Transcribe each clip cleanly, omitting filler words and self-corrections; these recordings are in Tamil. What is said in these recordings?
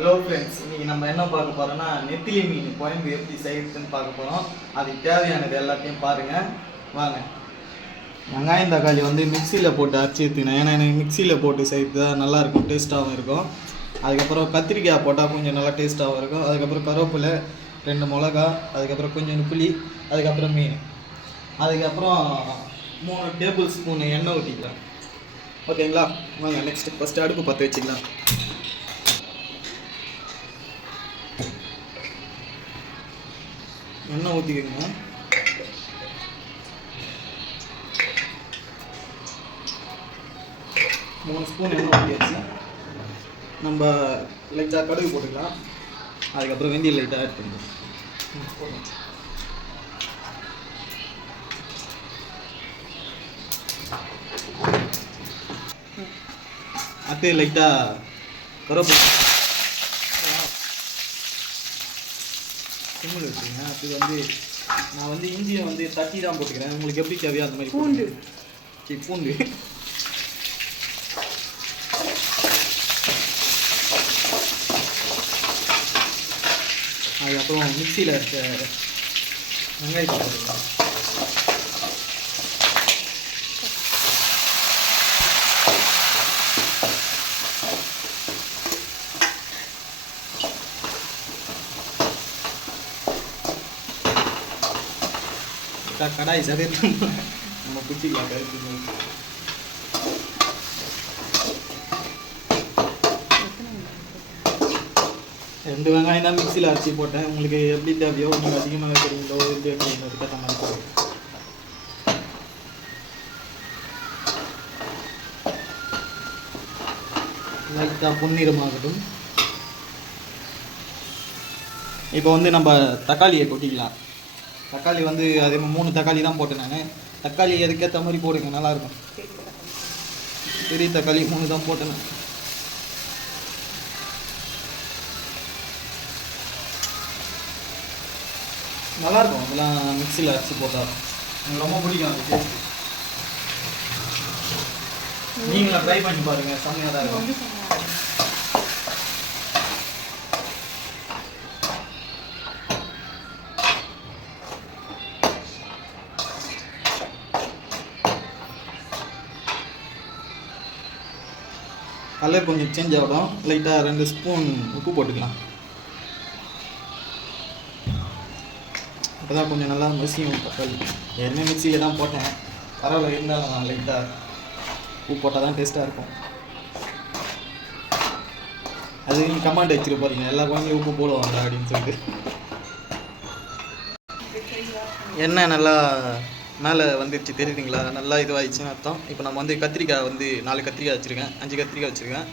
ஹலோ ஃப்ரெண்ட்ஸ், இன்றைக்கி நம்ம என்ன பார்க்க போகிறோன்னா நெத்திலி மீன் குழம்பு எப்படி செய்யறதுன்னு பார்க்க போகிறோம். அதுக்கு தேவையானது எல்லாத்தையும் பாருங்கள் வாங்க. வெங்காயம் தக்காளி வந்து மிக்சியில் போட்டு அரைச்சி எடுத்துக்கணும். ஏன்னா எனக்கு மிக்சியில் போட்டு செய்கிறது தான் நல்லாயிருக்கும், டேஸ்ட்டாகவும் இருக்கும். அதுக்கப்புறம் கத்திரிக்காய் போட்டால் கொஞ்சம் நல்லா டேஸ்ட்டாகவும் இருக்கும். அதுக்கப்புறம் கருவேப்பிலை, 2 மிளகா, அதுக்கப்புறம் கொஞ்சம் புளி, அதுக்கப்புறம் மீன், அதுக்கப்புறம் 3 டேபிள் ஸ்பூன் எண்ணெய் ஊற்றிக்கலாம். ஓகேங்களா? வாங்க நெக்ஸ்ட்டு ஃபஸ்ட்டு அடுப்பு பற்ற வச்சுக்கலாம். எண்ணெய் ஊற்றிக்கோங்க. மூணு ஸ்பூன் எண்ணெய் ஊற்றியாச்சு. நம்ம லைட்டாக கடுகு போட்டுக்கலாம். அதுக்கப்புறம் வெந்தயம் லைட்டாக ஆட் பண்ணிக்கலாம். அடுத்து லைட்டாக கருவேப்பிலை சிம்மில் வச்சுருங்க. அது வந்து நான் வந்து இஞ்சியை வந்து தட்டி தான் போட்டுக்கிறேன். உங்களுக்கு எப்படி தேவையோ அந்த மாதிரி பூண்டு அதுக்கப்புறம் மிக்சியில் இருக்க வெங்காயத்தை போட்டுக்கலாம். கடாய் சதவீதம் நம்ம பிடிச்சிக்கலாம். ரெண்டு வெங்காயம் தான் மிக்சியில் அரைச்சி போட்டேன். உங்களுக்கு எப்படி தேவையோ, நீங்கள் அதிகமாக வைக்கிறீங்களோ எப்படி வைக்கிறீங்களோ அதுக்கேற்ற மாதிரி போடுங்க. லைட்டாக பொன்னிறமாகட்டும். இப்போ வந்து நம்ம தக்காளியை கொட்டிக்கலாம். தக்காளி வந்து அதே 3 தக்காளி தான் போட்டேன் நான். தக்காளி எதுக்கேற்ற மாதிரி போடுங்க, நல்லாயிருக்கும். பெரிய தக்காளி 3 தான் போட்டேன். நல்லாயிருக்கும் அதெல்லாம் மிக்சியில் அரைச்சி போட்டால். எனக்கு ரொம்ப பிடிக்கும் அது டேஸ்ட். நீங்களும் ட்ரை பண்ணி பாருங்கள், செம்மையாக தான் இருக்கும். கலர் கொஞ்சம் சேஞ்ச் ஆகிடும். லைட்டாக 2 ஸ்பூன் உப்பு போட்டுக்கலாம். அப்போ தான் கொஞ்சம் நல்லா மசியும் தக்காளி. என்ன மிக்சியில் தான் போட்டேன், பரவாயில்ல. இருந்தாலும் லைட்டாக உப்பு போட்டால் தான் டேஸ்ட்டாக இருக்கும். அது நீங்கள் கமாண்ட் வச்சுட்டு போகிறீங்க, எல்லா குழந்தையும் உப்பு போடுவாங்க அப்படின்னு சொல்லிட்டு. எண்ணெய் நல்லா மேலே வந்துடுச்சு, தெரியுதுங்களா? நல்லா இதுவாகிடுச்சுன்னு அர்த்தம். இப்போ நம்ம வந்து கத்திரிக்காய் வந்து 4 கத்திரிக்காய் வச்சுருக்கேன், 5 கத்திரிக்காய் வச்சுருக்கேன்.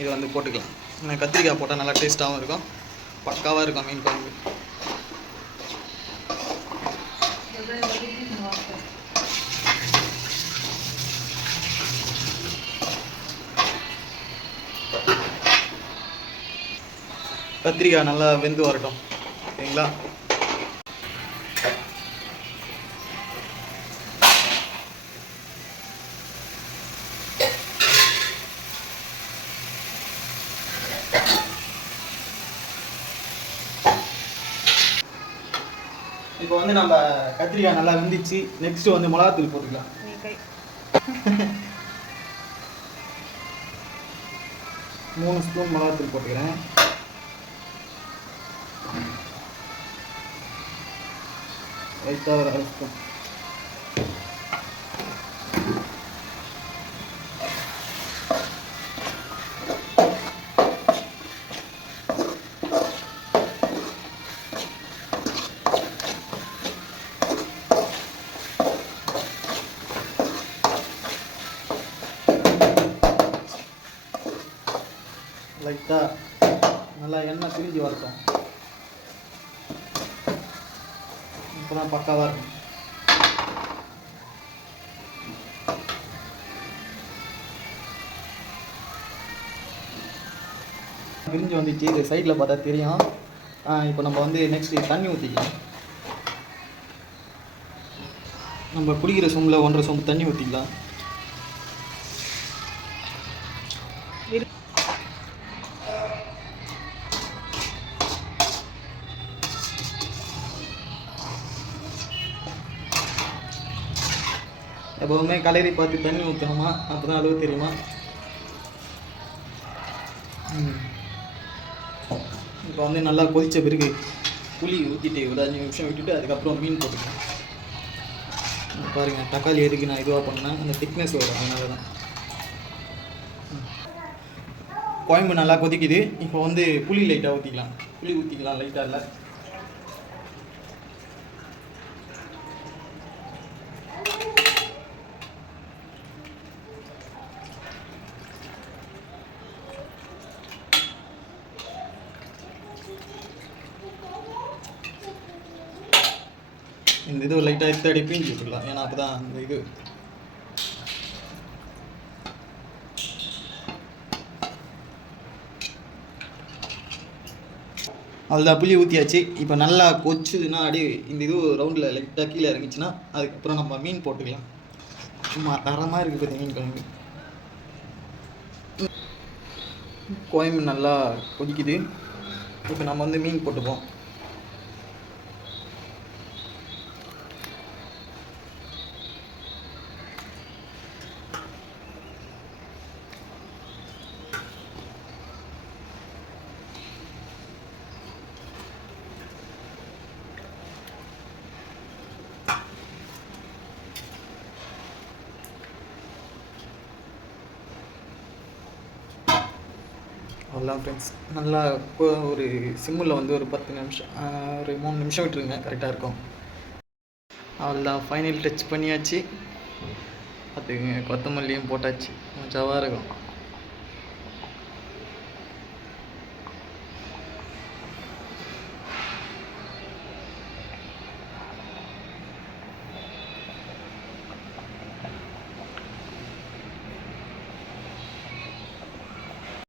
இது வந்து போட்டுக்கலாம். கத்திரிக்காய் போட்டால் நல்லா டேஸ்ட்டாகவும் இருக்கும், பக்காவாக இருக்கும் மீன் குழம்பு. கத்திரிக்காய் நல்லா வெந்து வரட்டும். சரிங்களா? இப்போ வந்து நம்ம கத்திரிக்காய் நல்லா வெந்துச்சு. நெக்ஸ்ட் வந்து மிளகாத்தூள் போட்டுக்கலாம். 3 ஸ்பூன் மிளகாத்தூள் போட்டுக்கிறேன். லைட்டாக ஒரு 1/2 ஸ்பூன். லைட்டாக நல்லா எண்ணெய் பிரிஞ்சு வரட்டும். இப்போ தான் பக்காவாக இருக்கும். பிரிஞ்சு வந்துச்சு. இது சைடில் பார்த்தா தெரியும். இப்போ நம்ம வந்து நெக்ஸ்ட்டு தண்ணி ஊற்றிக்கலாம். நம்ம குடிக்கிற சொம்பில் 1.5 சொம்பு தண்ணி ஊற்றிக்கலாம். எப்போவுமே கலரி பார்த்து தண்ணி ஊற்றணுமா, அப்போ தான் அளவு தெரியுமா. இப்போ வந்து நல்லா கொதித்த பிறகு புளி ஊற்றிட்டு ஒரு 5 நிமிஷம் விட்டுட்டு அதுக்கப்புறம் மீன் போட்டுக்கலாம். பாருங்கள், தக்காளி எதுக்கு நான் இதுவாக பண்ணேன், அந்த திக்னஸ் வரும், அதனால தான். குழம்பு நல்லா கொதிக்குது. இப்போ வந்து புளி லைட்டாக ஊற்றிக்கலாம். புளி ஊற்றிக்கலாம் லைட்டாக இல்லை. இந்த இது லைட்டாக எடுத்து பிழிஞ்சு விட்டுக்கலாம். ஏன்னா அப்போ தான் அந்த இது அதில் புளி ஊற்றியாச்சு. இப்போ நல்லா கொச்சுதுன்னா அடி இந்த இது ரவுண்டில் லைட்டாக கீழே இறங்கிச்சுன்னா அதுக்கப்புறம் நம்ம மீன் போட்டுக்கலாம். சும்மா தரமாக இருக்குது பார்த்து மீன் குழம்பு. குழம்பு நல்லா கொதிக்குது. இப்போ நம்ம வந்து மீன் போட்டுப்போம். அவ்வளோதான் ஃப்ரெண்ட்ஸ். நல்லா ஒரு சிம்மில் வந்து ஒரு 10 நிமிஷம், ஒரு 3 நிமிஷம் விட்டுருங்க, கரெக்டாக இருக்கும். அவ்வளோதான், ஃபைனல் டச் பண்ணியாச்சு. அது கொத்தமல்லியும் போட்டாச்சு, மஜாவாக இருக்கும்.